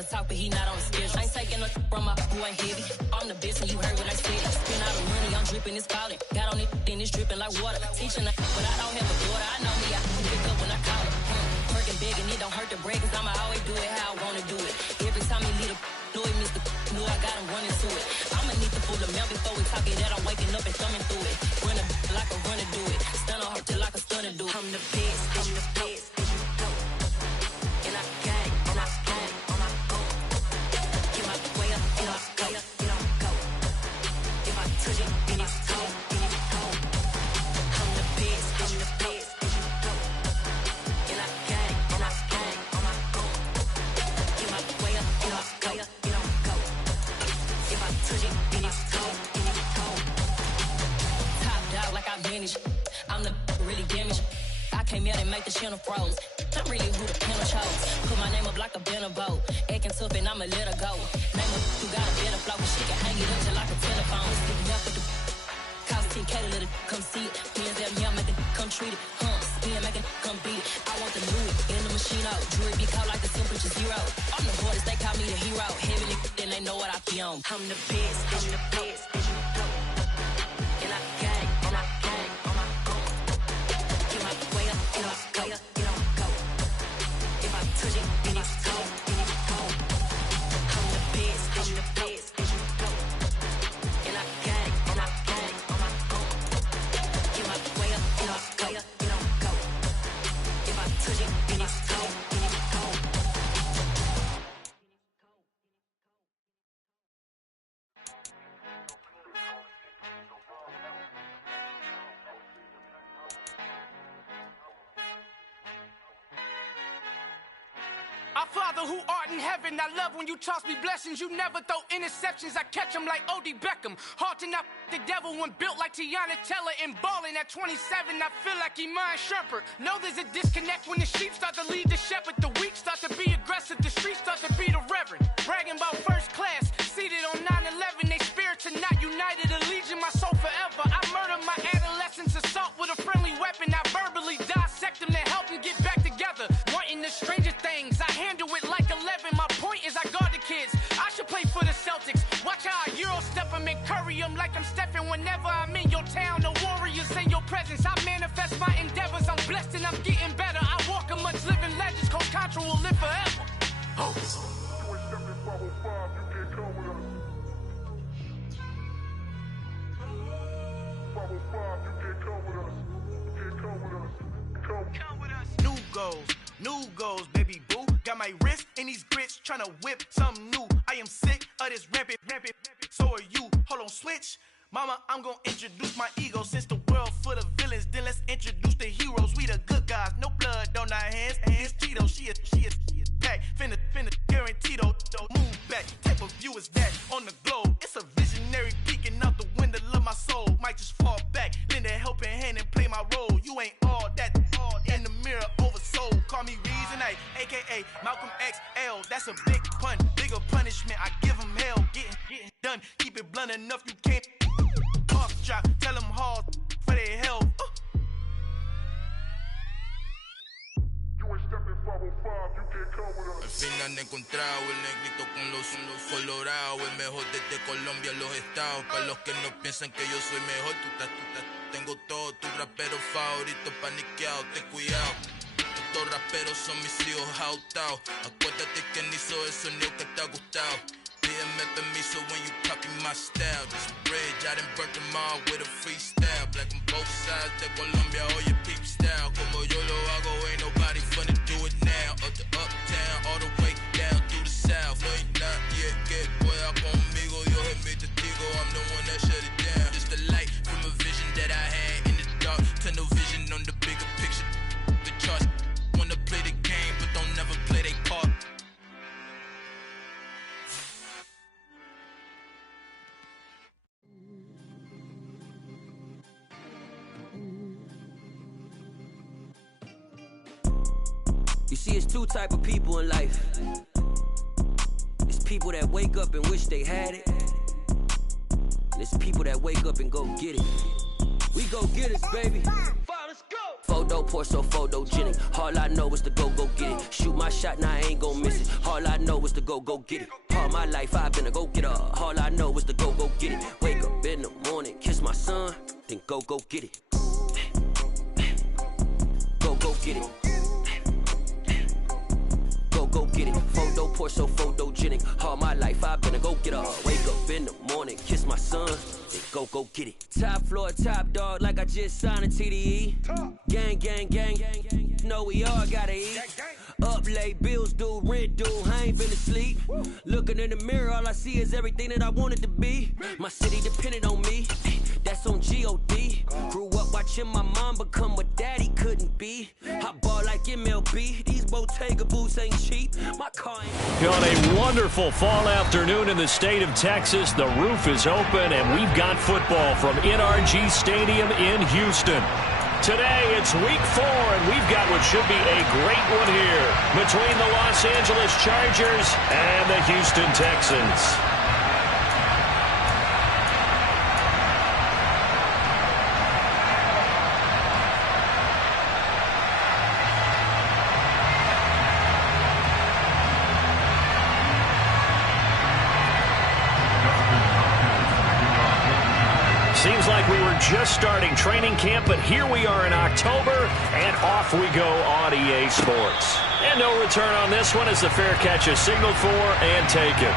tryna talk, but he not on the schedule. I ain't taking no from my who ain't heavy. I'm the best, and you heard what I said. Spend all the money, I'm dripping, it's falling. Got on it, then it's dripping like water. Teaching her, but I don't have a daughter. I know me, I can pick up when I call her. Working big, and it don't hurt to break, cause I'ma always do it how I wanna do it. Every time he lead a know it, Mr. Knew I got him running to it. I'ma need to pull the milk before we talk it that I'm waking up and thumbing through it. Run a like a runner do it. Stun on her till like a stunner do it. I'm the best, I'm the best, and you know. And I got it, and I got it on my own. Get my way up, and I go, and I go. If I touch it, then it's cold, then it's cold. I'm the best, I'm the best, and you know. And I got it, and I got it on my own. Get my way up, and I go, and I go. If I touch it, then it's cold, then it's cold. Top dog like I manage. I'm the really damaged. I came out and make the channel froze. I'm really who the panel chose. Put my name up like a banner boat. Acting tough and I'ma let her go. Name her who got a better flow. She can hang it up just like a telephone. Sticking up with the cost 10K to let it come see it. Hands at me, I make it come treat it. Spin, make it come beat it. I want the Louis in the machine out. Jewelry be cold like the temperature 0. I'm the hardest, they call me the hero. Heavy then they know what I be on. I'm the best, I'm the best, and you know. And I got it, and I got it on my own. Get my way up, and I go, and I go. If I touch it, then it's cold, then it's cold. I'm the best, I'm the best, and you know. And I got it, and I got it on my own. Get my way up, and I go, and I go. If I touch it, then it's cold, then it's cold. Our Father who art in heaven, I love when you toss me blessings. You never throw interceptions, I catch them like O.D. Beckham. Hard to knock the devil when built like Tiana Teller. And balling at 27, I feel like Iman Shumpert. Know there's a disconnect when the sheep start to lead the shepherd. The weak start to be aggressive, the streets start to be the reverend. Bragging about first class, seated on 9/11. They spirits are not united, allegiance my soul forever. I murder my adolescence, assault with a friendly weapon. I verbally dissect them to help them get back together. Wanting the stranger things, I handle it like 11. My point is I guard the kids. I should play for the Celtics. Watch how I Euro step them and curry them like I'm Stephen. Whenever I'm in your town, the Warriors in your presence. I manifest my endeavors. I'm blessed and I'm getting better. I walk amongst living legends. Coach Contra will live forever. Oh. New goals, baby boo. Got my wrist in these grits, tryna whip something new. I am sick of this rampant. So are you. Hold on, switch. Mama, I'm gonna introduce my ego. Since the world full of villains, then let's introduce the heroes. We the good guys, no blood on our hands. Hands Tito, she is back. Finna guarantee though. Move back. Type of view is that on the globe? It's a visionary peeking out the window of my soul. Might just fall back, lend a helping hand and play my role. You ain't all that in the mirror oversold. Call me Reasonite, aka Malcolm XL. That's a big pun, bigger punishment. I give him hell, getting done. Keep it blunt enough, you can't. Off drop, tell them hard for their health. Al fin han encontrado el negrito con los colorados, el mejor desde Colombia, los estados. Para los que no piensan que yo soy mejor, tengo todos tus raperos favoritos paniqueados, ten cuidado. Estos raperos son mis hijos jautados. Acuérdate que ni hizo el sonido que te ha gustado. Pídeme permiso when you copy my style. This bridge, I done burnt them all with a freestyle. Black on both sides de Colombia, oye peep style. Como yo lo hago, ain't nobody finna do it now. Up to uptown, all the way down through the south. No hay nadie que pueda conmigo. Dios es mi testigo, I'm the one that shut it down. Just the light from a vision that I had in the dark. Tunnel vision on the bigger picture. The charts wanna play the game, but don't never play their part. You see, it's two type of people in life. It's people that wake up and wish they had it. And it's people that wake up and go get it. We go get it, baby. Let's go. 4 Photo, pour so photogenic. All I know is to go get it. Shoot my shot, now I ain't gon' miss it. All I know is to go get it. All my life I've been a go-getter. All I know is to go get it. Wake up in the morning, kiss my son, then go get it. Go get it. Go get it. Photo, pour so photogenic. All my life I've been a go-getter. Wake up in the morning, kiss my son, then go get it. Top floor, top dog, like I just signed a TDE. Gang. Know we all gotta eat. Up late, bills due, rent due, I ain't been asleep. Looking in the mirror, all I see is everything that I wanted to be. My city depended on me, that's on G.O.D. Grew up watching my mom become what daddy couldn't be. I ball like MLB, these Bottega boots ain't cheap. My car ain't... On a wonderful fall afternoon in the state of Texas, the roof is open and we've got football from NRG Stadium in Houston. Today, it's week 4, and we've got what should be a great one here between the Los Angeles Chargers and the Houston Texans. Seems like we were just starting training camp, but here we are in October, and off we go on EA Sports. And no return on this one as the fair catch is signaled for and taken.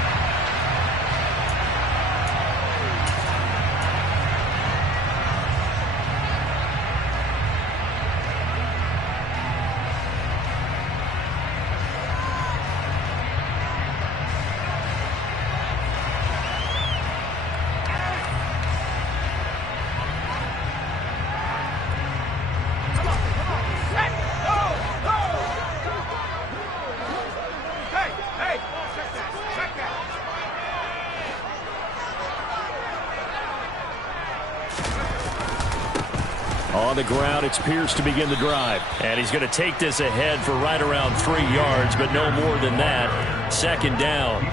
On the ground, it's Pierce to begin the drive. And he's going to take this ahead for right around 3 yards, but no more than that. Second down.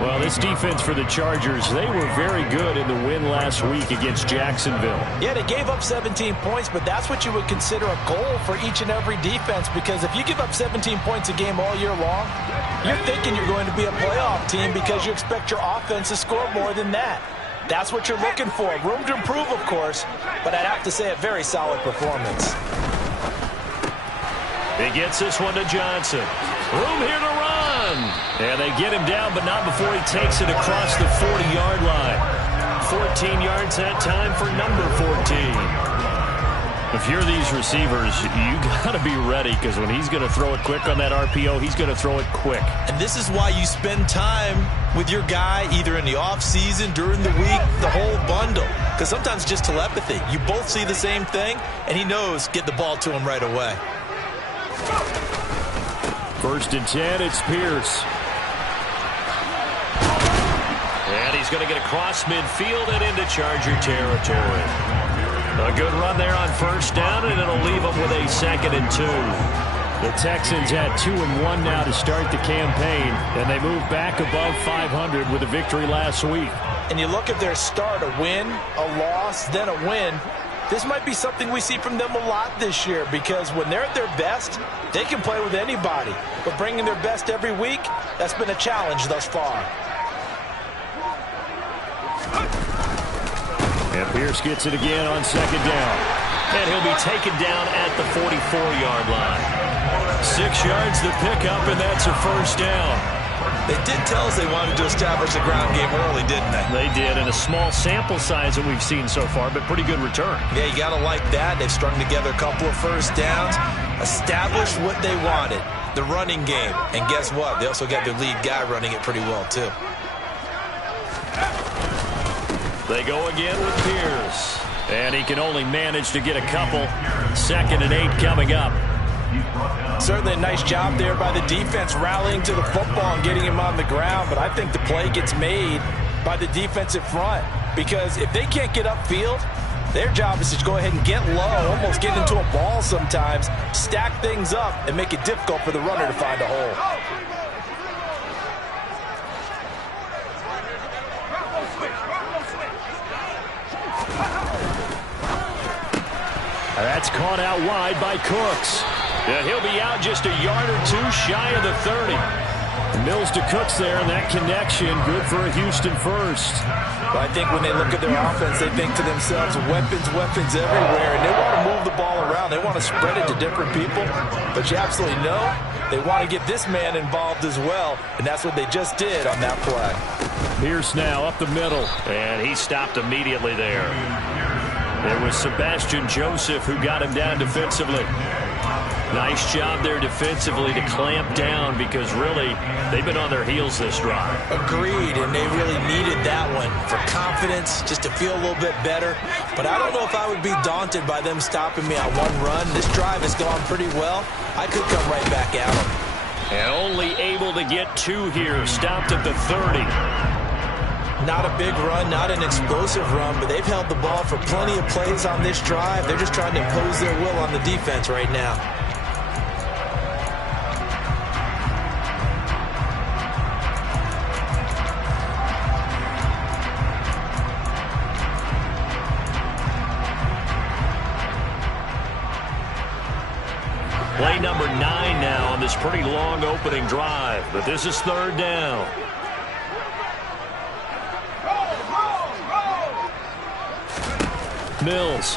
Well, this defense for the Chargers, they were very good in the win last week against Jacksonville. Yeah, they gave up 17 points, but that's what you would consider a goal for each and every defense, because if you give up 17 points a game all year long, you're thinking you're going to be a playoff team because you expect your offense to score more than that. That's what you're looking for. Room to improve, of course, but I'd have to say a very solid performance. He gets this one to Johnson. Room here to run. And they get him down, but not before he takes it across the 40-yard line. 14 yards that time for number 14. If you're these receivers, you got to be ready, because when he's going to throw it quick on that RPO, he's going to throw it quick. And this is why you spend time with your guy either in the offseason, during the week, the whole bundle. Because sometimes just telepathy. You both see the same thing, and he knows get the ball to him right away. 1st and 10, it's Pierce. And he's going to get across midfield and into Charger territory. A good run there on 1st down, and it'll leave them with a 2nd and 2. The Texans had 2-1 now to start the campaign, and they moved back above 500 with a victory last week. And you look at their start, a win, a loss, then a win. This might be something we see from them a lot this year, because when they're at their best, they can play with anybody. But bringing their best every week, that's been a challenge thus far. And Pierce gets it again on 2nd down. And he'll be taken down at the 44-yard line. 6 yards the pickup, and that's a 1st down. They did tell us they wanted to establish a ground game early, didn't they? They did, and a small sample size that we've seen so far, but pretty good return. Yeah, you got to like that. They've strung together a couple of 1st downs, established what they wanted, the running game. And guess what? They also got their lead guy running it pretty well, too. They go again with Pierce. And he can only manage to get a couple. 2nd and 8 coming up. Certainly a nice job there by the defense rallying to the football and getting him on the ground. But I think the play gets made by the defensive front. Because if they can't get upfield, their job is to go ahead and get low, almost get into a ball sometimes, stack things up, and make it difficult for the runner to find a hole. That's caught out wide by Cooks. And he'll be out just a yard or two shy of the 30. Mills to Cooks there, and that connection good for a Houston first. But I think when they look at their offense, they think to themselves, weapons everywhere, and they want to move the ball around. They want to spread it to different people. But you absolutely know they want to get this man involved as well, and that's what they just did on that play. Pierce now up the middle, and he stopped immediately there. There was Sebastian Joseph who got him down defensively. Nice job there defensively to clamp down because really they've been on their heels this drive. Agreed, and they really needed that one for confidence, just to feel a little bit better. But I don't know if I would be daunted by them stopping me on one run. This drive has gone pretty well. I could come right back at them. And only able to get 2 here, stopped at the 30. Not a big run, not an explosive run, but they've held the ball for plenty of plays on this drive. They're just trying to impose their will on the defense right now. Play number 9 now on this pretty long opening drive, but this is 3rd down. Mills.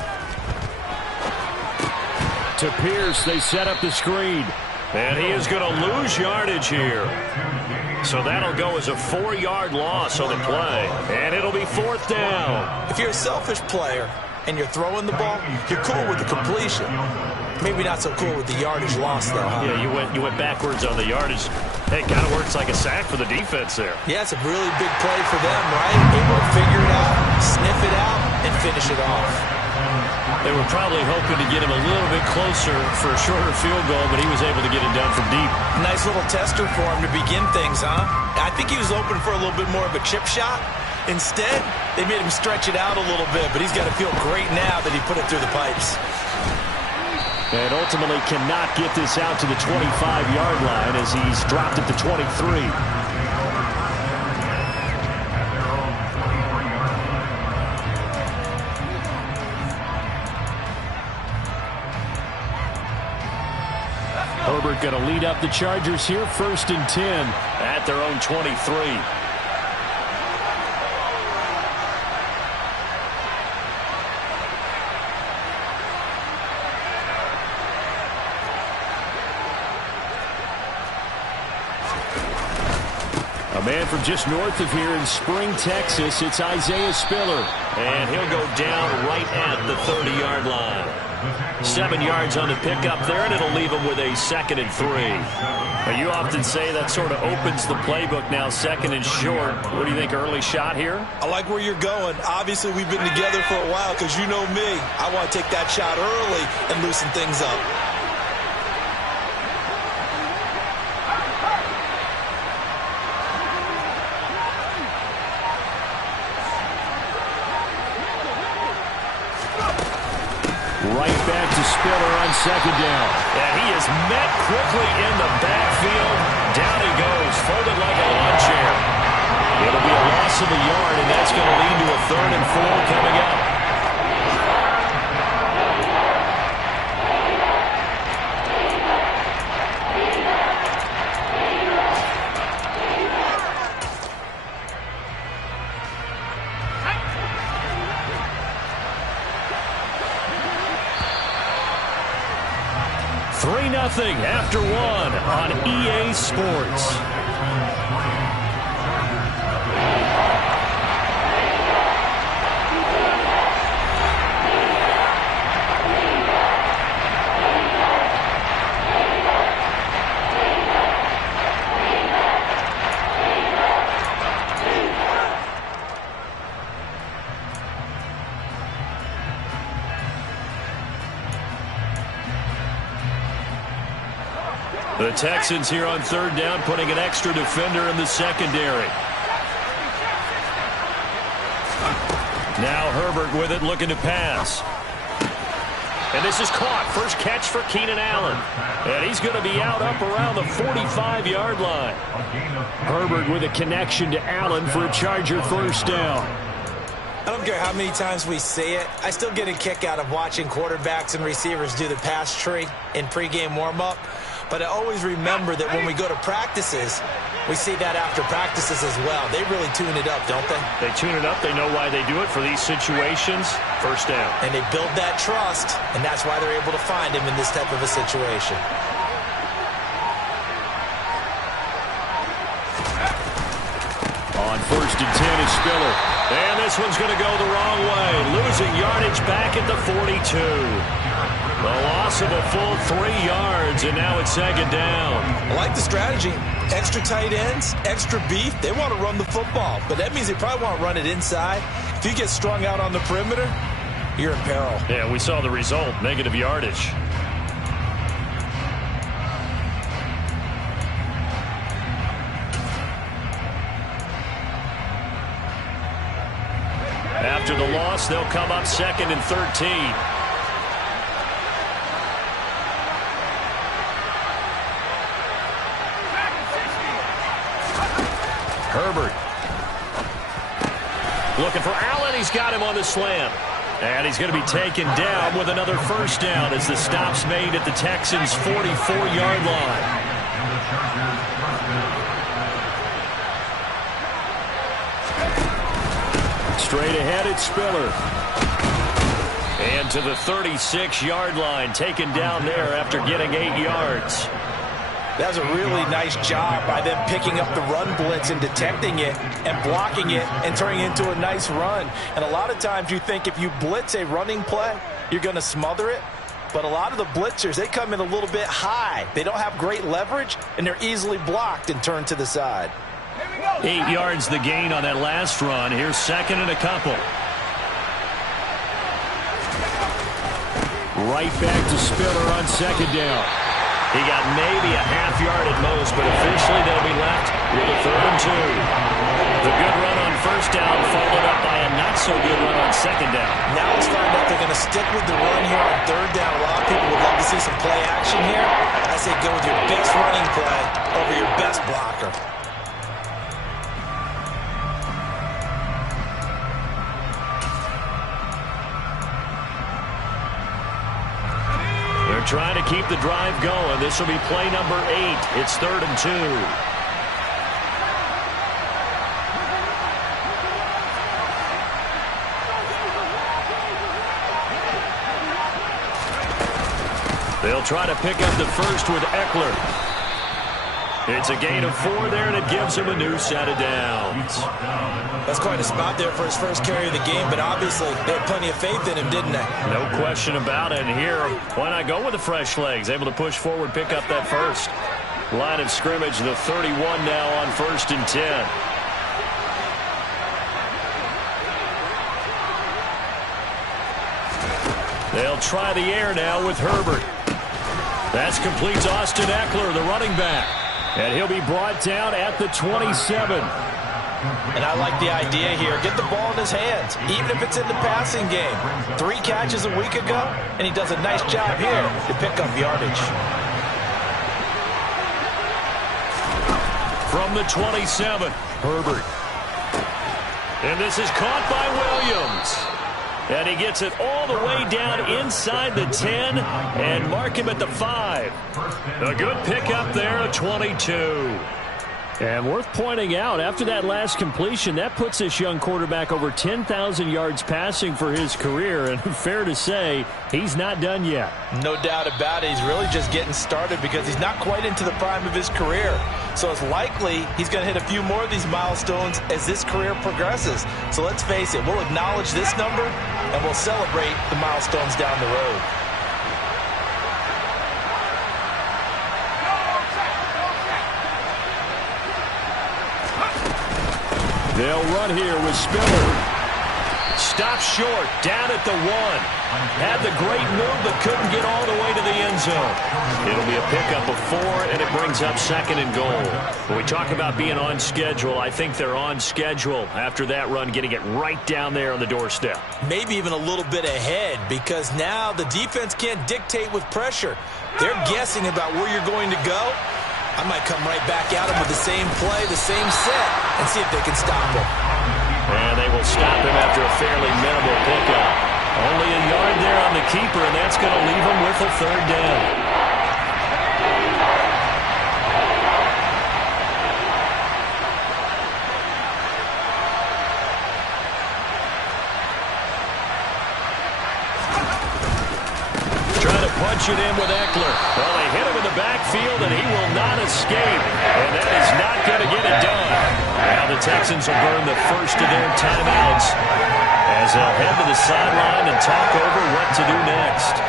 To Pierce, they set up the screen. And he is going to lose yardage here. So that'll go as a 4-yard loss on the play. And it'll be 4th down. If you're a selfish player and you're throwing the ball, you're cool with the completion. Maybe not so cool with the yardage loss, though, huh? Yeah, you went backwards on the yardage. Hey, it kind of works like a sack for the defense there. Yeah, it's a really big play for them, right? Able to figure it out, sniff it out, and finish it off. They were probably hoping to get him a little bit closer for a shorter field goal, but he was able to get it done from deep. Nice little tester for him to begin things, huh? I think he was hoping for a little bit more of a chip shot. Instead, they made him stretch it out a little bit, but he's got to feel great now that he put it through the pipes. And ultimately cannot get this out to the 25-yard line as he's dropped at the 23. Herbert going to lead up the Chargers here, 1st and 10 at their own 23. A man from just north of here in Spring, Texas, it's Isaiah Spiller. And he'll go down right at the 30-yard line. 7 yards on the pickup there, and it'll leave him with a 2nd and 3. Now, you often say that sort of opens the playbook now, 2nd and short. What do you think, early shot here? I like where you're going. Obviously, we've been together for a while because you know me. I want to take that shot early and loosen things up. Right back to Spiller on 2nd down. And he is met quickly in the backfield. Down he goes, folded like a lawn chair. It'll be a loss of a yard, and that's going to lead to a 3rd and 4 coming up. Nothing after 1 on EA Sports. The Texans here on 3rd down, putting an extra defender in the secondary. Now Herbert with it, looking to pass. And this is caught. First catch for Keenan Allen. And he's going to be out up around the 45-yard line. Herbert with a connection to Allen for a Charger 1st down. I don't care how many times we see it. I still get a kick out of watching quarterbacks and receivers do the pass tree in pregame warm-up. But I always remember that when we go to practices, we see that after practices as well. They really tune it up, don't they? They tune it up. They know why they do it for these situations. First down. And they build that trust, and that's why they're able to find him in this type of a situation. On 1st and 10 is Spiller. And this one's going to go the wrong way. Losing yardage back at the 42. The loss of a full 3 yards, and now it's 2nd down. I like the strategy. Extra tight ends, extra beef. They want to run the football, but that means they probably want to run it inside. If you get strung out on the perimeter, you're in peril. Yeah, we saw the result, negative yardage. After the loss, they'll come up 2nd and 13. Herbert. Looking for Allen. He's got him on the slam. And he's going to be taken down with another first down as the stop's made at the Texans' 44-yard line. Straight ahead, it's Spiller. And to the 36-yard line, taken down there after getting 8 yards. That was a really nice job by them picking up the run blitz and detecting it and blocking it and turning it into a nice run. And a lot of times you think if you blitz a running play, you're going to smother it. But a lot of the blitzers, they come in a little bit high. They don't have great leverage, and they're easily blocked and turned to the side. 8 yards the gain on that last run. Here's 2nd and a couple. Right back to Spiller on 2nd down. He got maybe a half yard at most, but officially they'll be left with a 3rd and 2. The good run on 1st down followed up by a not-so-good run on 2nd down. Now let's find out they're going to stick with the run here on 3rd down. A lot of people would love to see some play action here. I say go with your best running play over your best blocker. They're trying to keep the drive going. This will be play number 8. It's 3rd and 2. They'll try to pick up the first with Eckler. It's a gain of 4 there, and it gives him a new set of downs. That's quite a spot there for his first carry of the game, but obviously they had plenty of faith in him, didn't they? No question about it. And here, why not go with the fresh legs? Able to push forward, pick up that first. Line of scrimmage, the 31 now on 1st and 10. They'll try the air now with Herbert. That's complete to Austin Eckler, the running back. And he'll be brought down at the 27. And I like the idea here. Get the ball in his hands, even if it's in the passing game. 3 catches a week ago, and he does a nice job here to pick up yardage. From the 27, Herbert. And this is caught by Williams. And he gets it all the way down inside the 10 and mark him at the 5. A good pickup there at 22. And worth pointing out, after that last completion, that puts this young quarterback over 10,000 yards passing for his career. And fair to say, he's not done yet. No doubt about it. He's really just getting started because he's not quite into the prime of his career. So it's likely he's going to hit a few more of these milestones as this career progresses. So let's face it, we'll acknowledge this number and we'll celebrate the milestones down the road. They'll run here with Spiller. Stopped short, down at the 1. Had the great move, but couldn't get all the way to the end zone. It'll be a pickup of 4, and it brings up 2nd and goal. When we talk about being on schedule, I think they're on schedule after that run, getting it right down there on the doorstep. Maybe even a little bit ahead, because now the defense can't dictate with pressure. They're guessing about where you're going to go. I might come right back at them with the same play, the same set, and see if they can stop them. And they will stop him after a fairly minimal pickup. Only a yard there on the keeper, and that's going to leave him with a third down. Punch it in with Eckler. Well, they hit him in the backfield, and he will not escape. And that is not going to get it done. Now the Texans will burn the first of their timeouts as they'll head to the sideline and talk over what to do next.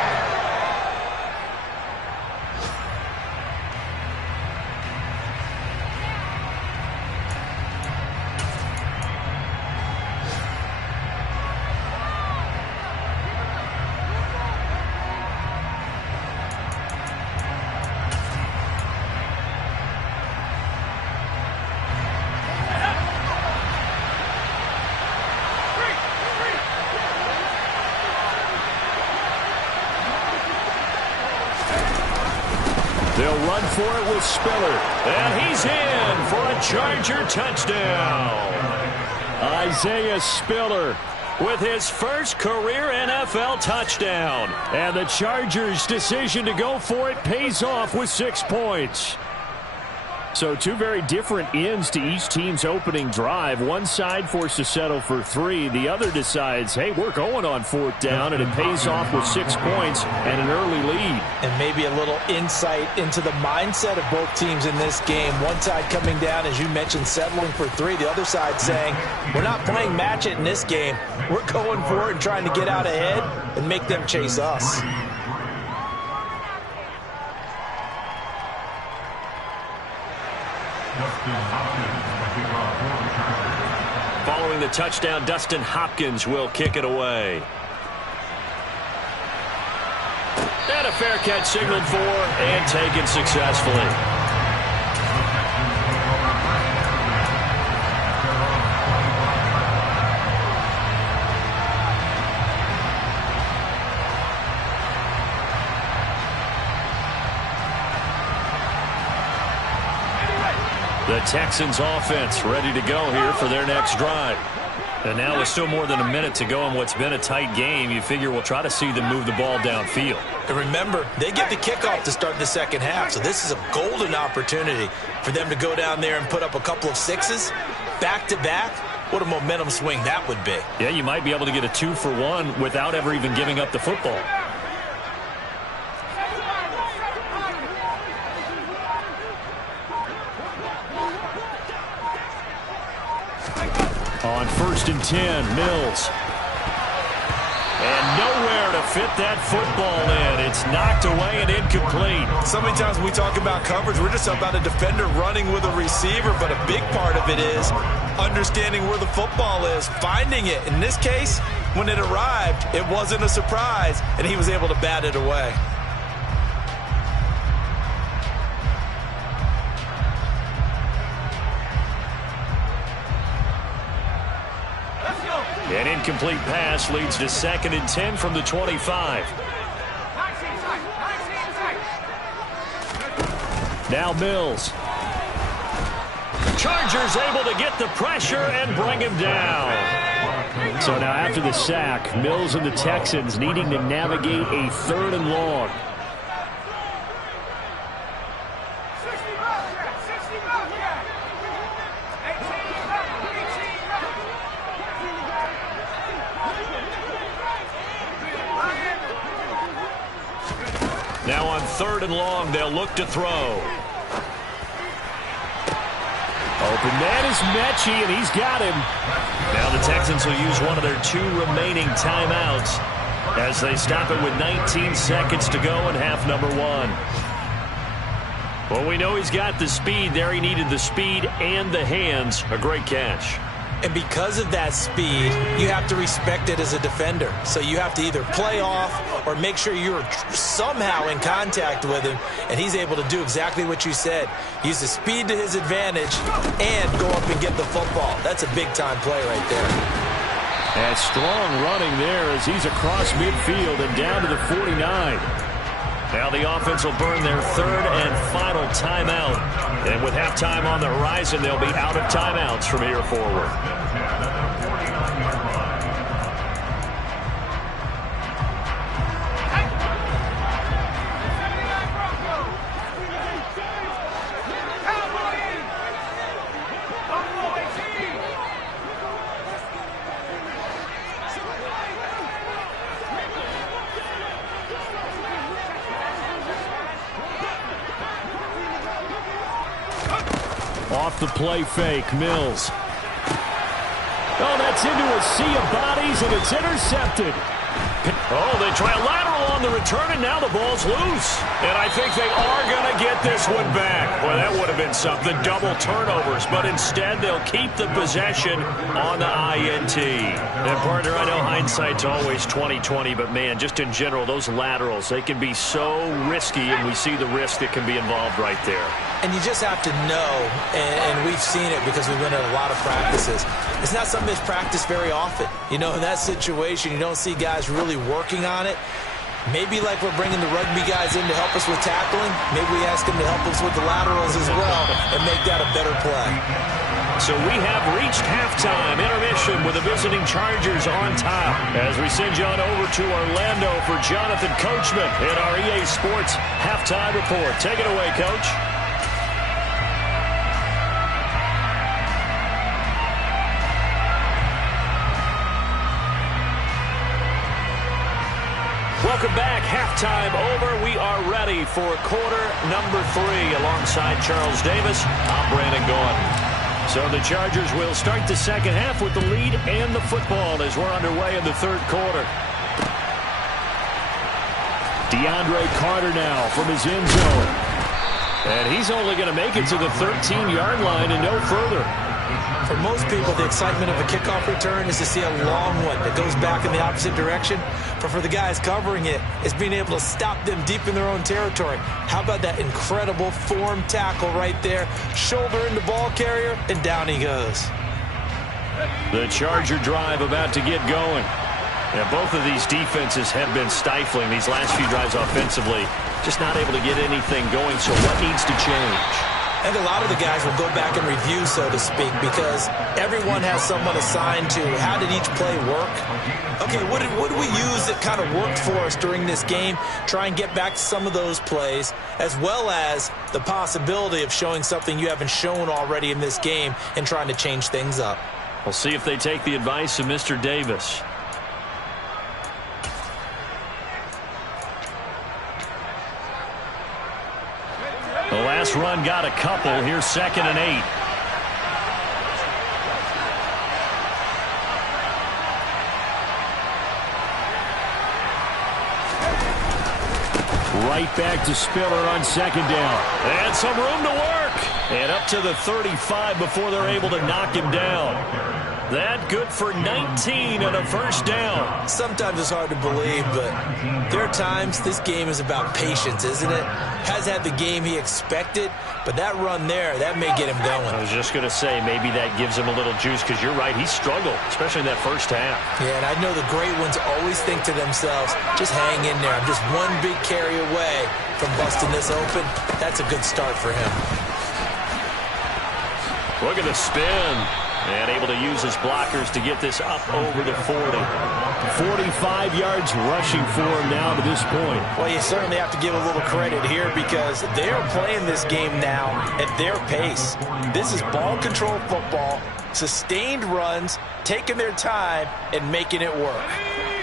They'll run for it with Spiller. And he's in for a Charger touchdown. Isaiah Spiller with his first career NFL touchdown. And the Chargers' decision to go for it pays off with 6 points. So two very different ends to each team's opening drive. One side forced to settle for 3. The other decides, hey, we're going on 4th down, and it pays off with 6 points and an early lead. And maybe a little insight into the mindset of both teams in this game. One side coming down, as you mentioned, settling for 3. The other side saying, we're not playing match it in this game. We're going for it and trying to get out ahead and make them chase us. Following the touchdown, Dustin Hopkins will kick it away. And a fair catch signaled for and taken successfully. The Texans offense ready to go here for their next drive. And now with still more than a minute to go in what's been a tight game, you figure we'll try to see them move the ball downfield. And remember, they get the kickoff to start the second half, so this is a golden opportunity for them to go down there and put up a couple of 6s back-to-back. What a momentum swing that would be. Yeah, you might be able to get a 2-for-1 without ever even giving up the football. On 1st and 10, Mills. And nowhere to fit that football in. It's knocked away and incomplete. So many times when we talk about coverage, we're just about a defender running with a receiver, but a big part of it is understanding where the football is, finding it. In this case, when it arrived, it wasn't a surprise, and he was able to bat it away. An incomplete pass leads to 2nd and 10 from the 25. Now Mills. Chargers able to get the pressure and bring him down. So now after the sack, Mills and the Texans needing to navigate a 3rd and long. Now on 3rd and long, they'll look to throw. Open man is Mechie, and he's got him. Now the Texans will use one of their 2 remaining timeouts as they stop it with 19 seconds to go in half number 1. Well, we know he's got the speed there. He needed the speed and the hands. A great catch. And because of that speed, you have to respect it as a defender. So you have to either play off or make sure you're somehow in contact with him. And he's able to do exactly what you said. Use the speed to his advantage and go up and get the football. That's a big-time play right there. And strong running there as he's across midfield and down to the 49. Now the offense will burn their 3rd and final timeout. And with halftime on the horizon, they'll be out of timeouts from here forward. Off the play fake, Mills. Oh, that's into a sea of bodies, and it's intercepted. Oh, they try a lateral on the return, and now the ball's loose. And I think they are going to get this one back. Boy, that would have been something, double turnovers. But instead, they'll keep the possession on the INT. And, partner, I know hindsight's always 20/20, but, man, just in general, those laterals, they can be so risky, and we see the risk that can be involved right there. And you just have to know, and we've seen it because we've been at a lot of practices. It's not something that's practiced very often. You know, in that situation, you don't see guys really working on it. Maybe like we're bringing the rugby guys in to help us with tackling, maybe we ask them to help us with the laterals as well and make that a better play. So we have reached halftime intermission with the visiting Chargers on top. As we send you on over to Orlando for Jonathan Coachman in our EA Sports halftime report. Take it away, Coach. Welcome back. Halftime over. We are ready for quarter number 3 alongside Charles Davis. I'm Brandon Gaudin. So the Chargers will start the second half with the lead and the football as we're underway in the third quarter. DeAndre Carter now from his end zone. And he's only going to make it to the 13-yard line and no further. For most people, the excitement of a kickoff return is to see a long one that goes back in the opposite direction. But for the guys covering it, it's being able to stop them deep in their own territory. How about that incredible form tackle right there? Shoulder in the ball carrier, and down he goes. The Charger drive about to get going. Yeah, both of these defenses have been stifling these last few drives offensively. Just not able to get anything going, so what needs to change? I think a lot of the guys will go back and review, so to speak, because everyone has someone assigned to how did each play work. Okay, what did we use that kind of worked for us during this game? Try and get back to some of those plays, as well as the possibility of showing something you haven't shown already in this game and trying to change things up. We'll see if they take the advice of Mr. Davis. The last run got a couple. Here's 2nd and 8. Right back to Spiller on 2nd down. And some room to work. And up to the 35 before they're able to knock him down. That good for 19 and a first down. Sometimes it's hard to believe, but there are times this game is about patience, isn't it? Has had the game he expected, but that run there, that may get him going. I was just going to say, maybe that gives him a little juice, because you're right, he struggled, especially in that first half. Yeah, and I know the great ones always think to themselves, just hang in there. I'm just one big carry away from busting this open. That's a good start for him. Look at the spin. And able to use his blockers to get this up over the 40. 45 yards rushing for him now to this point. Well, you certainly have to give a little credit here because they're playing this game now at their pace. This is ball control football, sustained runs, taking their time, and making it work.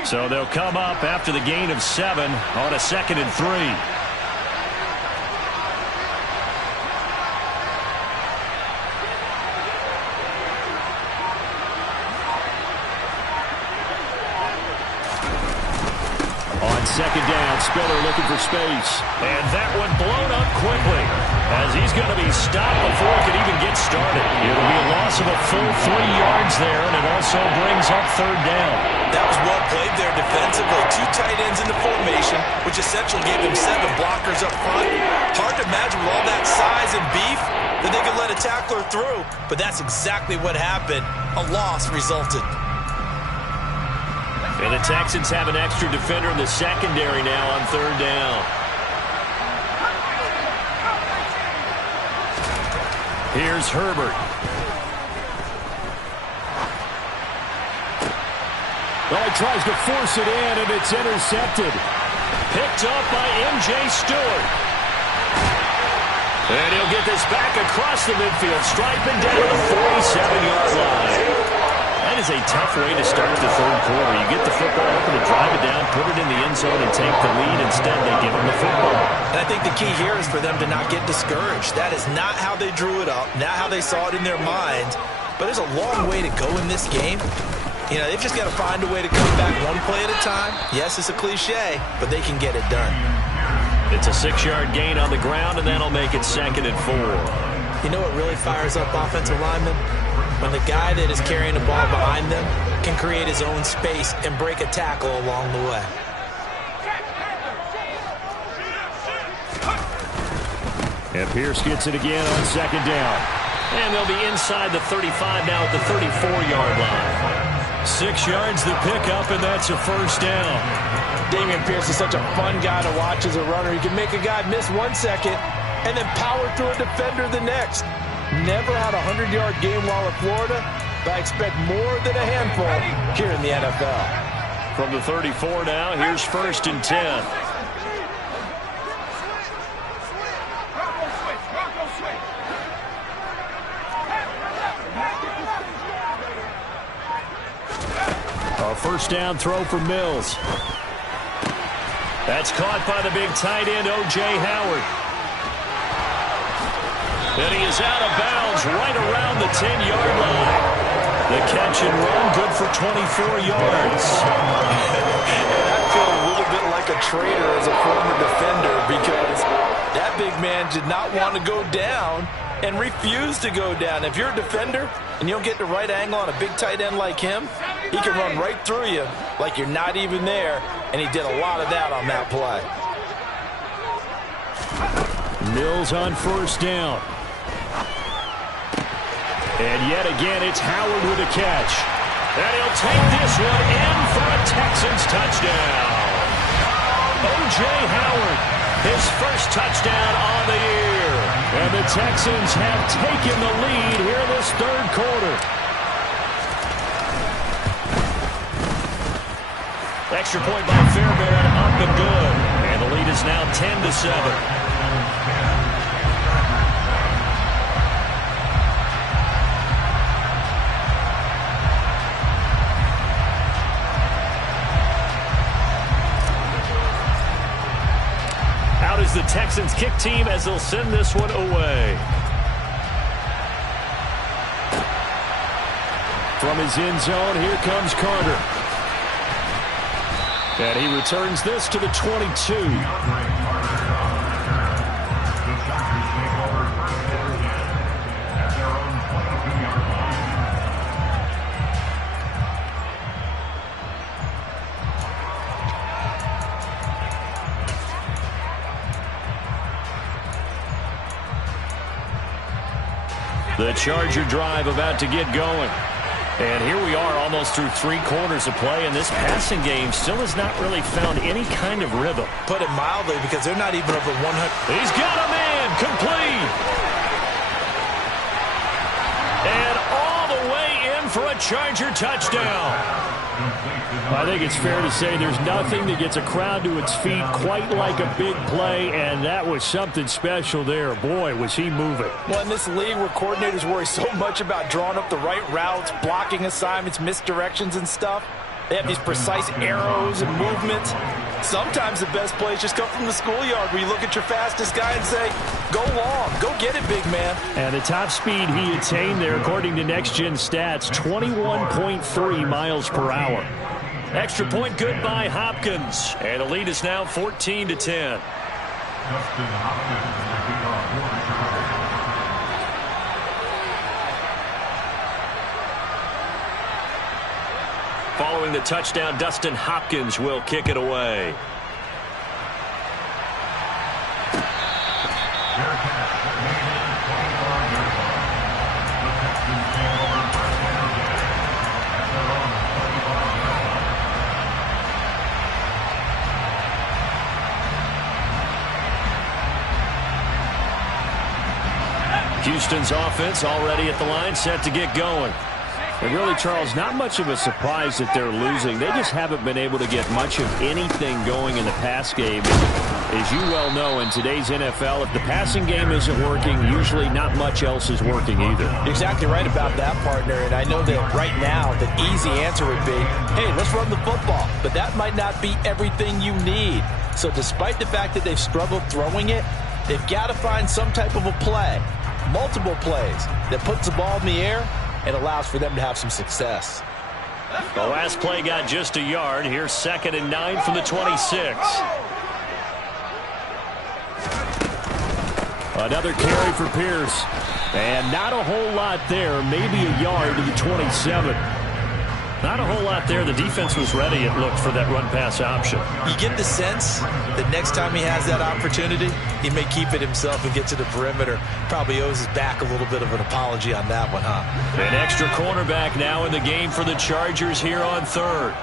So they'll come up after the gain of 7 on a 2nd and 3. On 2nd down, Spiller looking for space. And that one blown up quickly as he's going to be stopped before he can even get started. It'll be a loss of a full 3 yards there, and it also brings up 3rd down. That was well played there defensively. 2 tight ends in the formation, which essentially gave him 7 blockers up front. Hard to imagine with all that size and beef that they could let a tackler through, but that's exactly what happened. A loss resulted. And the Texans have an extra defender in the secondary now on 3rd down. Here's Herbert. Well, he tries to force it in, and it's intercepted. Picked up by M.J. Stewart. And he'll get this back across the midfield, striping down the 47-yard line. That is a tough way to start the third quarter. You get the football open to drive it down, put it in the end zone, and take the lead. Instead, they give them the football. And I think the key here is for them to not get discouraged. That is not how they drew it up, not how they saw it in their mind. But there's a long way to go in this game. You know, they've just got to find a way to come back one play at a time. Yes, it's a cliche, but they can get it done. It's a 6-yard gain on the ground, and that'll make it 2nd and 4. You know what really fires up offensive linemen? When the guy that is carrying the ball behind them can create his own space and break a tackle along the way. And Pierce gets it again on 2nd down. And they'll be inside the 35 now at the 34-yard line. 6 yards the pickup, and that's a 1st down. Dameon Pierce is such a fun guy to watch as a runner. He can make a guy miss 1 second and then power through a defender the next. Never had a 100-yard game while at Florida, but I expect more than a handful here in the NFL. From the 34 now, here's 1st and 10. A 1st down throw for Mills. That's caught by the big tight end, O.J. Howard. And he is out of bounds right around the 10-yard line. The catch and run, good for 24 yards. I feel a little bit like a traitor as a former defender because that big man did not want to go down and refused to go down. If you're a defender and you don't get the right angle on a big tight end like him, he can run right through you like you're not even there, and he did a lot of that on that play. Mills on 1st down. And yet again, it's Howard with a catch. And he'll take this one in for a Texans touchdown. O.J. Howard, his 1st touchdown on the year. And the Texans have taken the lead here in this 3rd quarter. Extra point by Fairbairn, up and good. And the lead is now 10-7. The Texans kick team as they'll send this one away. From his end zone, here comes Carter. And he returns this to the 22. The Charger drive about to get going. And here we are almost through 3 quarters of play, and this passing game still has not really found any kind of rhythm. Put it mildly, because they're not even over 100. He's got a man, complete. And all the way in for a Charger touchdown. I think it's fair to say there's nothing that gets a crowd to its feet quite like a big play, and that was something special there. Boy, was he moving. Well, in this league where coordinators worry so much about drawing up the right routes, blocking assignments, misdirections and stuff, they have these precise arrows and movements. Sometimes the best plays just come from the schoolyard where you look at your fastest guy and say, go long, go get it, big man. And the top speed he attained there, according to Next Gen Stats, 21.3 miles per hour. Extra point good by Hopkins. And the lead is now 14-10. Following the touchdown, Dustin Hopkins will kick it away. Houston's offense already at the line, set to get going. And really, Charles, not much of a surprise that they're losing. They just haven't been able to get much of anything going in the pass game. As you well know, in today's NFL, if the passing game isn't working, usually not much else is working either. You're exactly right about that, partner. And I know that right now the easy answer would be, hey, let's run the football. But that might not be everything you need. So despite the fact that they've struggled throwing it, they've got to find some type of a play, multiple plays, that puts the ball in the air and allows for them to have some success. The last play got just a yard. Here's 2nd and 9 from the 26. Another carry for Pierce. And not a whole lot there. Maybe a yard to the 27. Not a whole lot there. The defense was ready, it looked, for that run-pass option. You get the sense that next time he has that opportunity, he may keep it himself and get to the perimeter. Probably owes his back a little bit of an apology on that one, huh? An extra cornerback now in the game for the Chargers here on 3rd.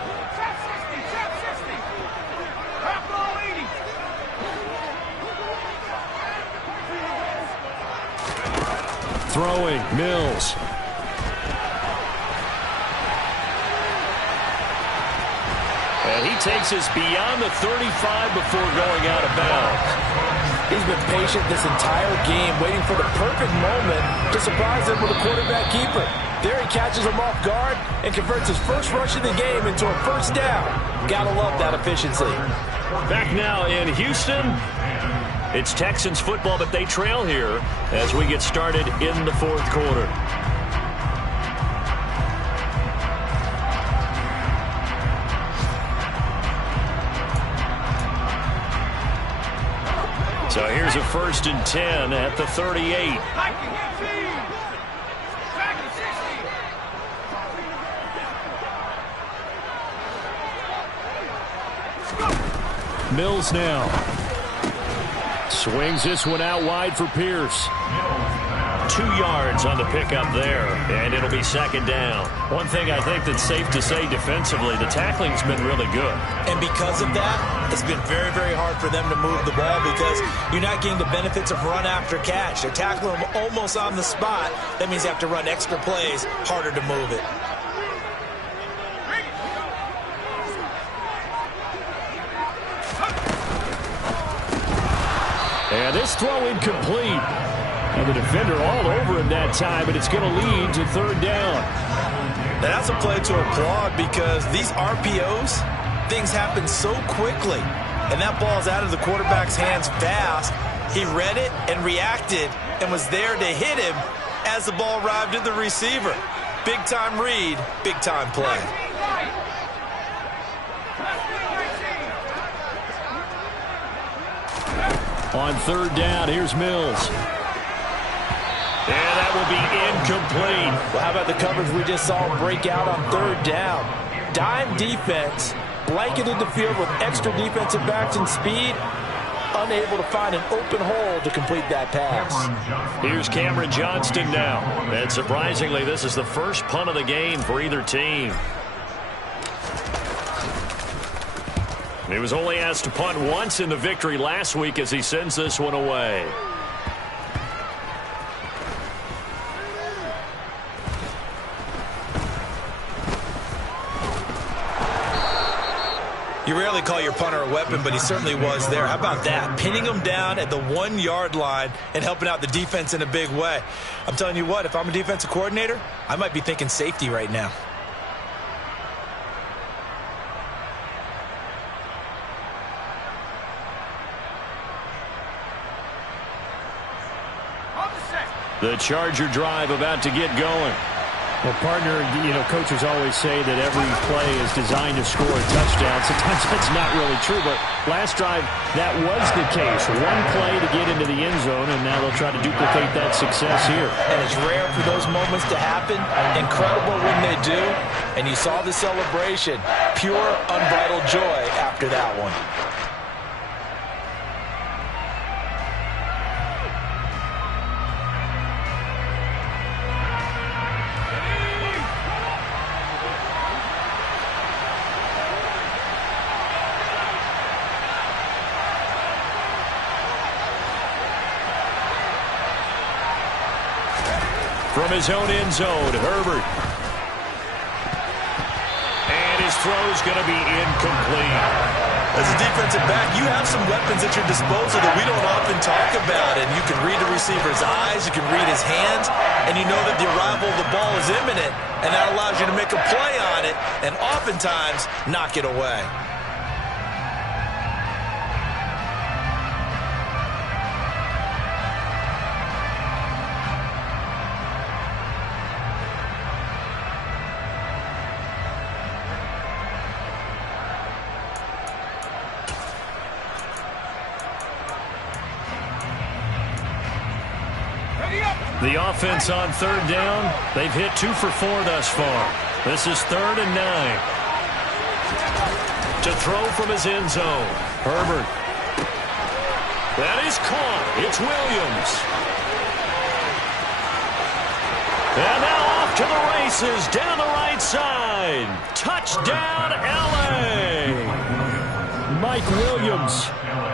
Throwing, Mills. And he takes us beyond the 35 before going out of bounds. He's been patient this entire game, waiting for the perfect moment to surprise them with a quarterback keeper. There he catches him off guard and converts his first rush of the game into a first down. Gotta love that efficiency. Back now in Houston. It's Texans football, but they trail here as we get started in the 4th quarter. So here's a 1st and 10 at the 38. Mills now. Swings this one out wide for Pierce. 2 yards on the pickup there, and it'll be 2nd down. One thing I think that's safe to say defensively, the tackling's been really good. And because of that, it's been very, very hard for them to move the ball because you're not getting the benefits of run after catch. They're tackling them almost on the spot. That means you have to run extra plays, harder to move it. And this throw incomplete. And the defender all over him that time, and it's going to lead to 3rd down. Now that's a play to applaud because these RPOs, things happen so quickly. And that ball's out of the quarterback's hands fast. He read it and reacted and was there to hit him as the ball arrived at the receiver. Big-time read, big-time play. On 3rd down, here's Mills. And that will be incomplete. Well, how about the coverage we just saw him break out on 3rd down? Dime defense, blanketed the field with extra defensive backs and speed, unable to find an open hole to complete that pass. Here's Cameron Johnston now. And surprisingly, this is the first punt of the game for either team. He was only asked to punt once in the victory last week as he sends this one away. You rarely call your punter a weapon, but he certainly was there. How about that? Pinning him down at the 1-yard line and helping out the defense in a big way. I'm telling you what, if I'm a defensive coordinator, I might be thinking safety right now. The Charger drive about to get going. Well, partner, you know, coaches always say that every play is designed to score a touchdown. Sometimes that's not really true, but last drive, that was the case. One play to get into the end zone, and now they'll try to duplicate that success here. And it's rare for those moments to happen. Incredible when they do. And you saw the celebration. Pure, unbridled joy after that one. From his own end zone, Herbert. And his throw's going to be incomplete. As a defensive back, you have some weapons at your disposal that we don't often talk about. And you can read the receiver's eyes, you can read his hands, and you know that the arrival of the ball is imminent, and that allows you to make a play on it and oftentimes knock it away. The offense on third down, they've hit 2 for 4 thus far. This is 3rd and 9. To throw from his end zone. Herbert. That is caught. It's Williams. And now off to the races down the right side. Touchdown, L.A. Mike Williams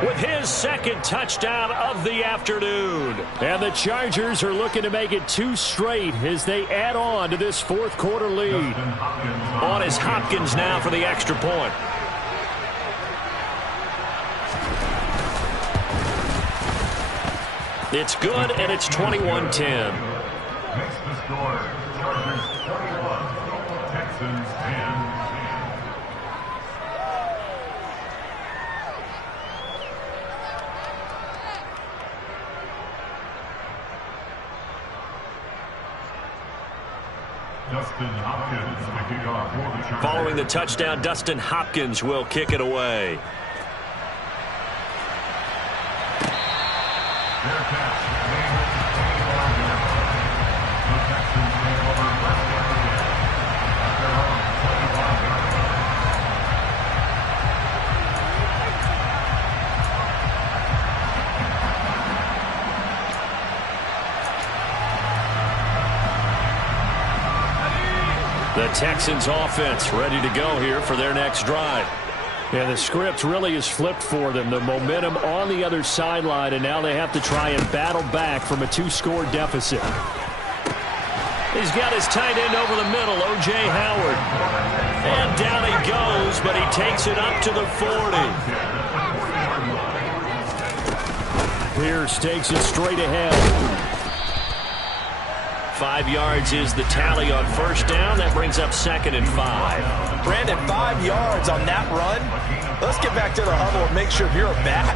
with his second touchdown of the afternoon. And the Chargers are looking to make it 2 straight as they add on to this fourth quarter lead. On is Hopkins now for the extra point. It's good, and it's 21-10. Makes the score. Chargers 21, Texans 10. Dustin Hopkins to kick off for the Chargers. Following the touchdown, Dustin Hopkins will kick it away. Their catch. The Texans may over first down again. At their own 25-yard line. The Texans offense ready to go here for their next drive. Yeah, the script really is flipped for them. The momentum on the other sideline, and now they have to try and battle back from a 2-score deficit. He's got his tight end over the middle, O.J. Howard. And down he goes, but he takes it up to the 40. Pierce takes it straight ahead. 5 yards is the tally on first down. That brings up 2nd and 5. Brandon, 5 yards on that run. Let's get back to the huddle and make sure you're back.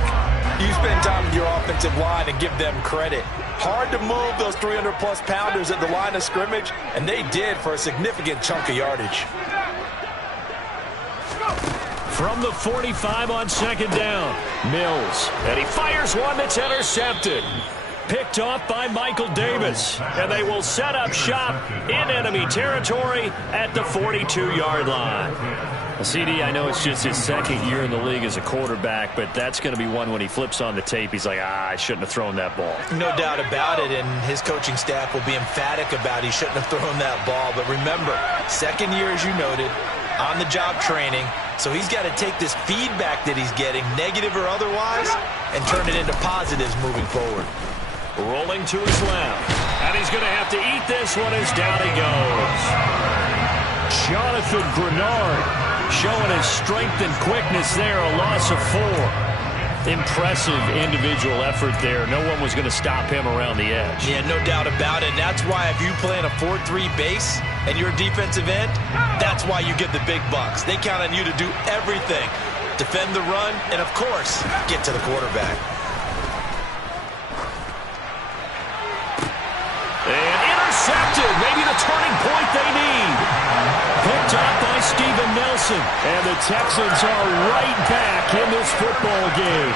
You spend time with your offensive line and give them credit. Hard to move those 300-plus pounders at the line of scrimmage, and they did for a significant chunk of yardage. From the 45 on 2nd down, Mills. And he fires one that's intercepted. Picked off by Michael Davis. And they will set up shop in enemy territory at the 42-yard line. CD, I know it's just his second year in the league as a quarterback, but that's going to be one when he flips on the tape, he's like, I shouldn't have thrown that ball. No doubt about it, and his coaching staff will be emphatic about he shouldn't have thrown that ball. But remember, second year, as you noted, on-the-job training, so he's got to take this feedback that he's getting, negative or otherwise, and turn it into positives moving forward. Rolling to his left. And he's going to have to eat this one as down he goes. Jonathan Grenard showing his strength and quickness there, a loss of 4. Impressive individual effort there. No one was going to stop him around the edge. Yeah, no doubt about it. And that's why if you play in a 4-3 base and you're a defensive end, that's why you get the big bucks. They count on you to do everything. Defend the run and, of course, get to the quarterback. And intercepted. Maybe the turning point they need. Picked up by Steven Nelson. And the Texans are right back in this football game.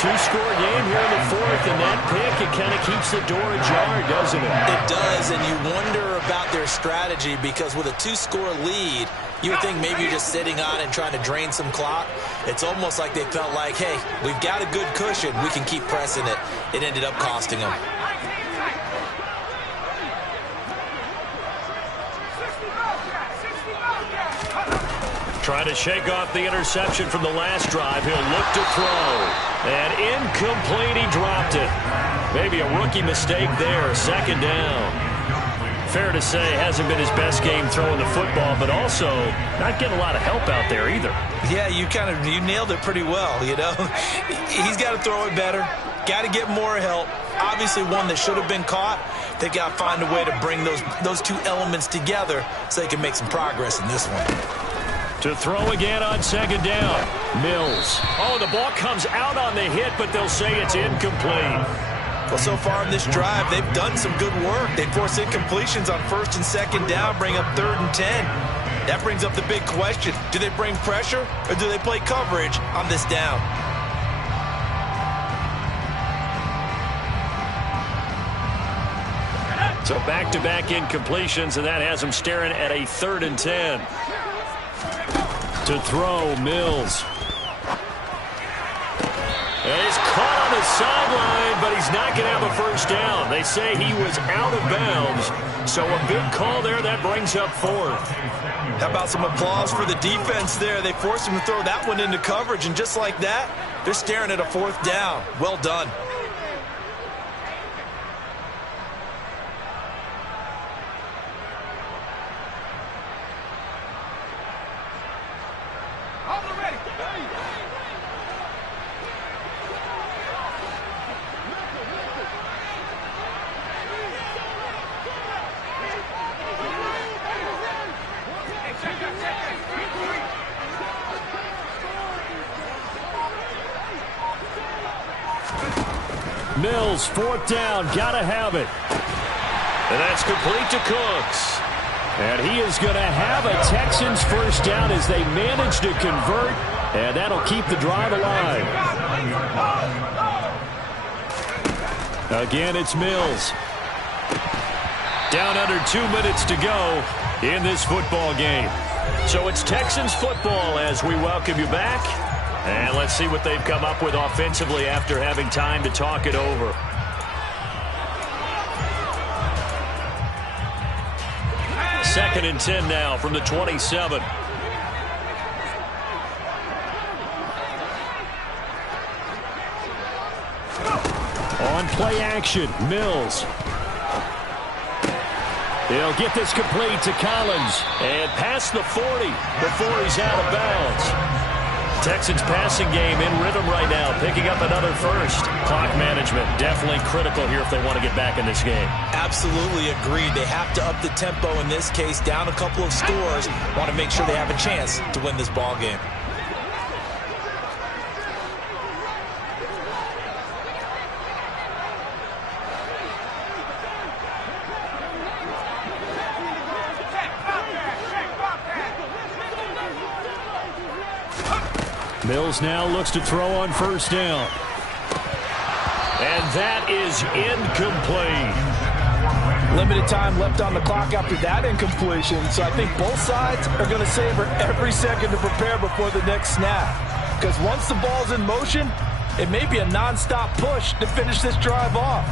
2-score game here in the 4th, and that pick, it kind of keeps the door ajar, doesn't it? It does, and you wonder about their strategy because with a 2-score lead, you would think maybe you're just sitting on and trying to drain some clock. It's almost like they felt like, hey, we've got a good cushion. We can keep pressing it. It ended up costing them. Trying to shake off the interception from the last drive. He'll look to throw. And incomplete, he dropped it. Maybe a rookie mistake there. 2nd down. Fair to say, hasn't been his best game throwing the football, but also not getting a lot of help out there either. Yeah, you nailed it pretty well, you know. He's got to throw it better, got to get more help. Obviously one that should have been caught. They got to find a way to bring those two elements together so they can make some progress in this one. To throw again on second down. Mills. Oh, the ball comes out on the hit, but they'll say it's incomplete. Well, so far in this drive, they've done some good work. They force incompletions on first and second down, bring up 3rd and 10. That brings up the big question. Do they bring pressure or do they play coverage on this down? So back-to-back incompletions, and that has them staring at a 3rd and 10. To throw, Mills. And he's caught on the sideline, but he's not going to have a first down. They say he was out of bounds. So a big call there. That brings up 4th. How about some applause for the defense there? They forced him to throw that one into coverage, and just like that, they're staring at a 4th down. Well done. Mills, 4th down, gotta have it. And that's complete to Cooks. And he is going to have a Texans first down as they manage to convert, and that'll keep the drive alive. Again, it's Mills. Down under 2 minutes to go in this football game. So it's Texans football as we welcome you back. And let's see what they've come up with offensively after having time to talk it over. Second and 10 now from the 27. On play action, Mills. He'll get this complete to Collins and past the 40 before he's out of bounds. Texans passing game in rhythm right now, picking up another first. Clock management definitely critical here if they want to get back in this game. Absolutely agreed. They have to up the tempo in this case, down a couple of scores. Want to make sure they have a chance to win this ball game. Mills now looks to throw on first down. And that is incomplete. Limited time left on the clock after that incompletion, so I think both sides are going to savor every second to prepare before the next snap. Because once the ball's in motion, it may be a non-stop push to finish this drive off.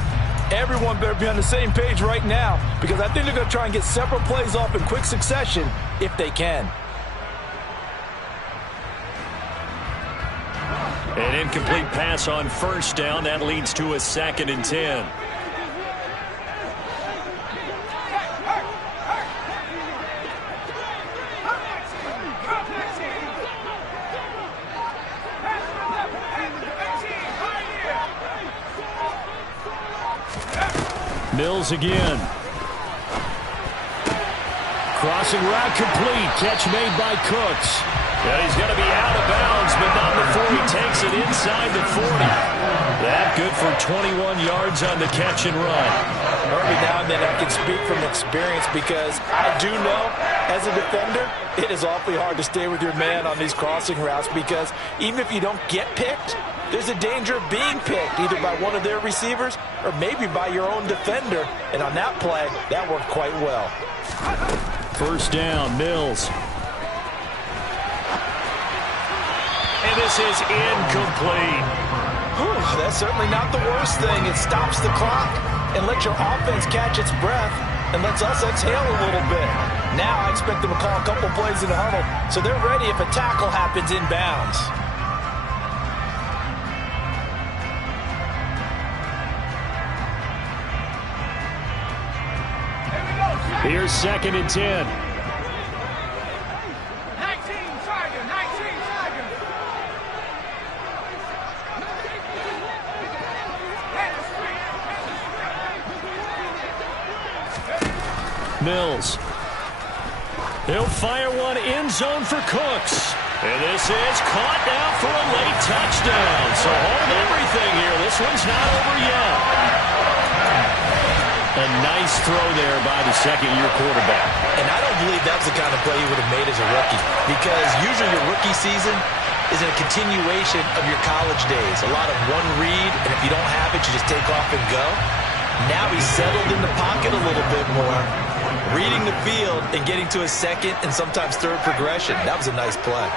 Everyone better be on the same page right now, because I think they're going to try and get several plays off in quick succession if they can. An incomplete pass on first down. That leads to a 2nd and 10. Mills again. Crossing route complete. Catch made by Cooks. And he's going to be out of bounds, but not before he takes it inside the 40. That good for 21 yards on the catch and run. Every now and then I can speak from experience because I do know, as a defender, it is awfully hard to stay with your man on these crossing routes because even if you don't get picked, there's a danger of being picked either by one of their receivers or maybe by your own defender. And on that play, that worked quite well. First down, Mills. And this is incomplete. Whew, that's certainly not the worst thing. It stops the clock and lets your offense catch its breath and lets us exhale a little bit. Now I expect them to call a couple plays in the huddle so they're ready if a tackle happens inbounds. Here's 2nd and 10. Mills. He'll fire one end zone for Cooks. And this is caught now for a late touchdown. So hold everything here. This one's not over yet. A nice throw there by the second-year quarterback. And I don't believe that's the kind of play he would have made as a rookie, because usually your rookie season is a continuation of your college days. A lot of one read, and if you don't have it, you just take off and go. Now he's settled in the pocket a little bit more, reading the field and getting to his second and sometimes third progression. That was a nice play.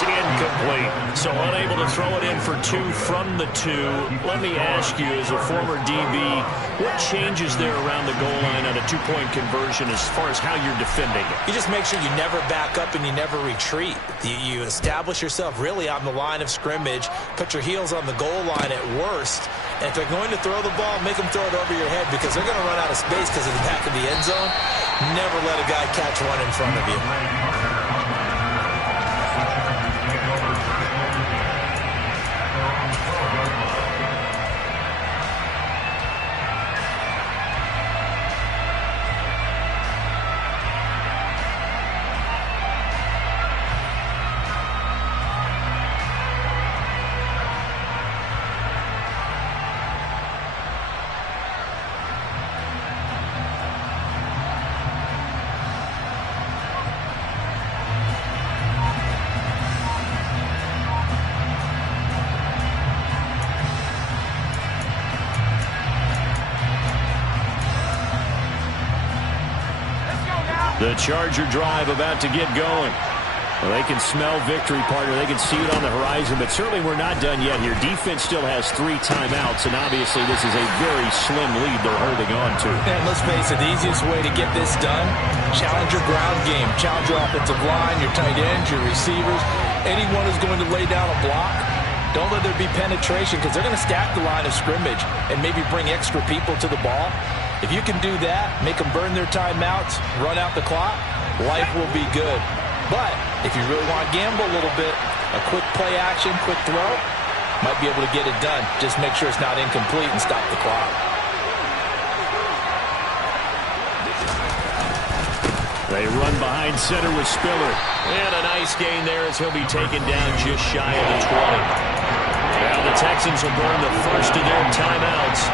Incomplete. So unable to throw it in for 2 from the 2. Let me ask you, as a former DB, what changes there around the goal line on a 2-point conversion as far as how you're defending it? You just make sure you never back up and you never retreat. You establish yourself really on the line of scrimmage, put your heels on the goal line at worst, and if they're going to throw the ball, make them throw it over your head, because they're going to run out of space because of the back of the end zone. Never let a guy catch one in front of you. The Charger drive about to get going. Well, they can smell victory, partner. They can see it on the horizon, but certainly we're not done yet here. Defense still has 3 timeouts, and obviously this is a very slim lead they're holding on to. And let's face it, the easiest way to get this done, challenge your ground game. Challenge your offensive line, your tight ends, your receivers. Anyone who's going to lay down a block, don't let there be penetration, because they're going to stack the line of scrimmage and maybe bring extra people to the ball. If you can do that, make them burn their timeouts, run out the clock, life will be good. But if you really want to gamble a little bit, a quick play action, quick throw, might be able to get it done. Just make sure it's not incomplete and stop the clock. They run behind center with Spiller. And a nice gain there as he'll be taken down just shy of the 20. Now the Texans will burn the first of their timeouts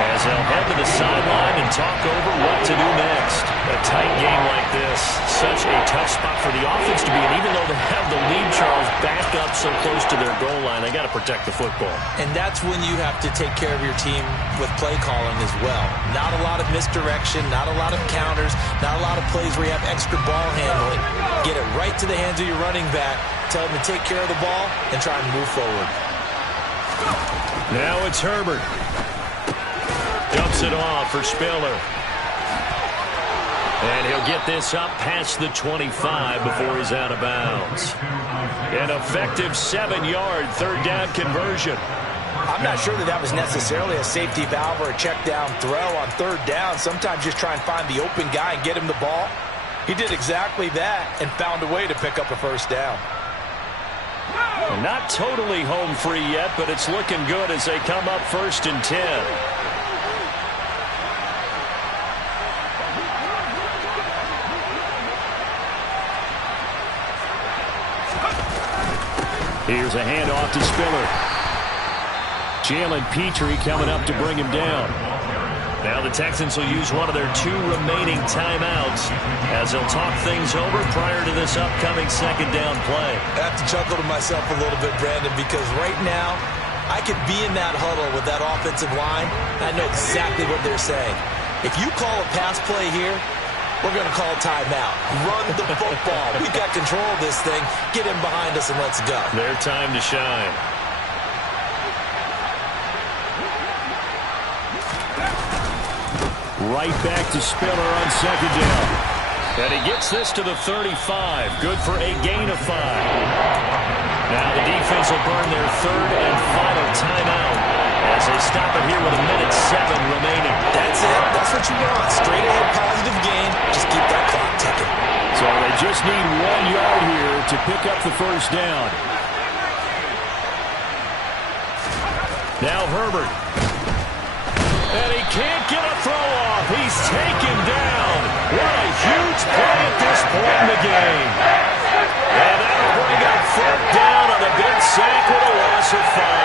as they'll head to the sideline and talk over what to do next. A tight game like this, such a tough spot for the offense to be in. Even though they have the lead, Charles, back up so close to their goal line, they got to protect the football. And that's when you have to take care of your team with play calling as well. Not a lot of misdirection, not a lot of counters, not a lot of plays where you have extra ball handling. Get it right to the hands of your running back, tell them to take care of the ball, and try and move forward. Now it's Herbert. Dumps it off for Spiller. And he'll get this up past the 25 before he's out of bounds. An effective 7-yard third down conversion. I'm not sure that was necessarily a safety valve or a check down throw on third down. Sometimes just try and find the open guy and get him the ball. He did exactly that and found a way to pick up a first down. Not totally home free yet, but it's looking good as they come up 1st and 10. Here's a handoff to Spiller. Jalen Petrie coming up to bring him down. Now the Texans will use one of their 2 remaining timeouts as they'll talk things over prior to this upcoming second down play. I have to chuckle to myself a little bit, Brandon, because right now I could be in that huddle with that offensive line. I know exactly what they're saying. If you call a pass play here, we're going to call timeout. Run the football. We've got control of this thing. Get in behind us and let's go. Their time to shine. Right back to Spiller on second down. And he gets this to the 35. Good for a gain of 5. Now the defense will burn their 3rd and final to stop it here with 1:07 remaining. That's it. That's what you want. Straight ahead positive game. Just keep that clock ticking. So they just need 1 yard here to pick up the first down. Now Herbert. And he can't get a throw off. He's taken down. What a huge play at this point in the game. And that'll bring up 4th down on a big sack with a loss of 5.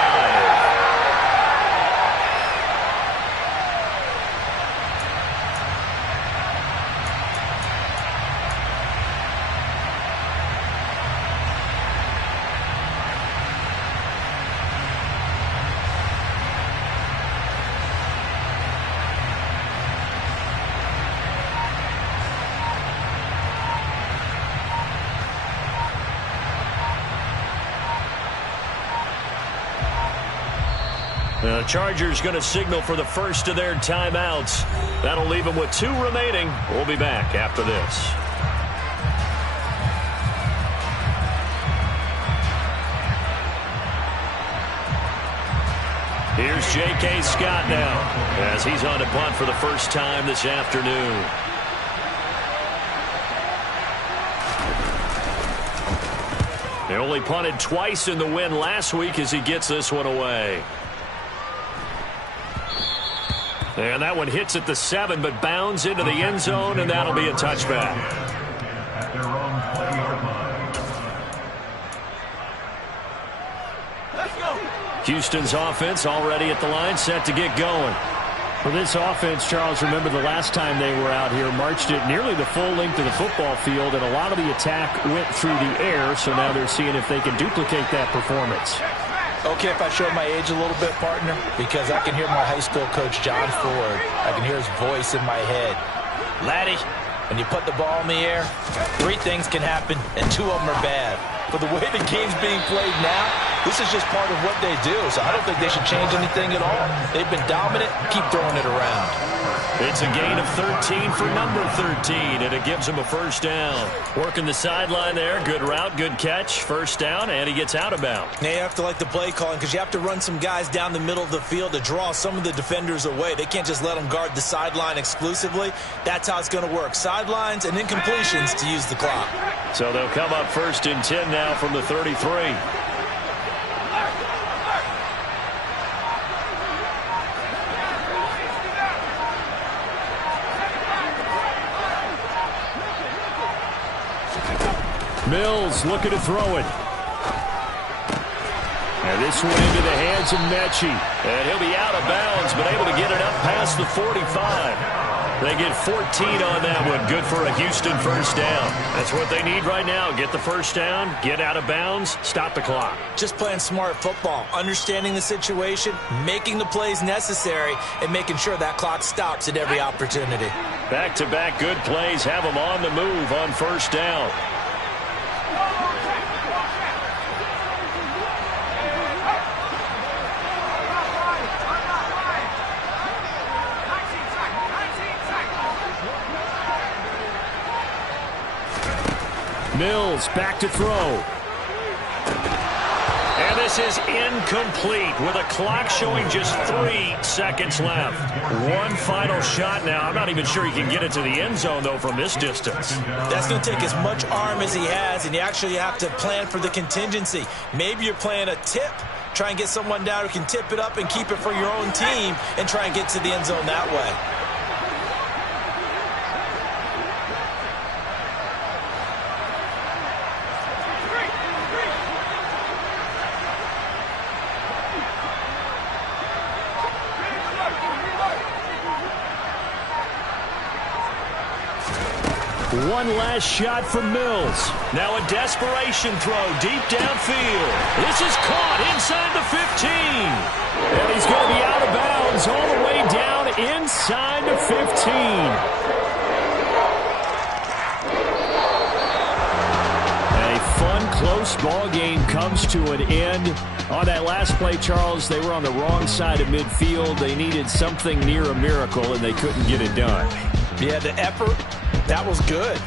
The Chargers going to signal for the first of their timeouts. That'll leave them with 2 remaining. We'll be back after this. Here's J.K. Scott now as he's on to punt for the first time this afternoon. They only punted twice in the win last week as he gets this one away. And that one hits at the 7, but bounds into the end zone, and that'll be a touchback. At their own 20-yard line. Houston's offense already at the line, set to get going. For this offense, Charles, remember the last time they were out here, marched it nearly the full length of the football field, and a lot of the attack went through the air, so now they're seeing if they can duplicate that performance. Okay, if I show my age a little bit, partner, because I can hear my high school coach, John Ford. I can hear his voice in my head. Laddie, when you put the ball in the air, 3 things can happen, and 2 of them are bad. But the way the game's being played now, this is just part of what they do, so I don't think they should change anything at all. They've been dominant. Keep throwing it around. It's a gain of 13 for number 13, and it gives him a first down. Working the sideline there. Good route, good catch. First down, and he gets out of bounds. Now you have to like the play calling because you have to run some guys down the middle of the field to draw some of the defenders away. They can't just let them guard the sideline exclusively. That's how it's going to work. Sidelines and incompletions to use the clock. So they'll come up 1st and 10 now from the 33. Mills looking to throw it. And this one into the hands of Mechie. And he'll be out of bounds, but able to get it up past the 45. They get 14 on that one. Good for a Houston first down. That's what they need right now. Get the first down, get out of bounds, stop the clock. Just playing smart football, understanding the situation, making the plays necessary, and making sure that clock stops at every opportunity. Back-to-back good plays have them on the move on first down. Mills back to throw. And this is incomplete with a clock showing just 3 seconds left. One final shot now. I'm not even sure he can get it to the end zone, though, from this distance. That's going to take as much arm as he has, and you actually have to plan for the contingency. Maybe you're playing a tip. Try and get someone down who can tip it up and keep it for your own team and try and get to the end zone that way. One last shot from Mills. Now a desperation throw deep downfield. This is caught inside the 15. And he's going to be out of bounds all the way down inside the 15. A fun, close ball game comes to an end. On that last play, Charles, they were on the wrong side of midfield. They needed something near a miracle, and they couldn't get it done. Yeah, the effort, that was good.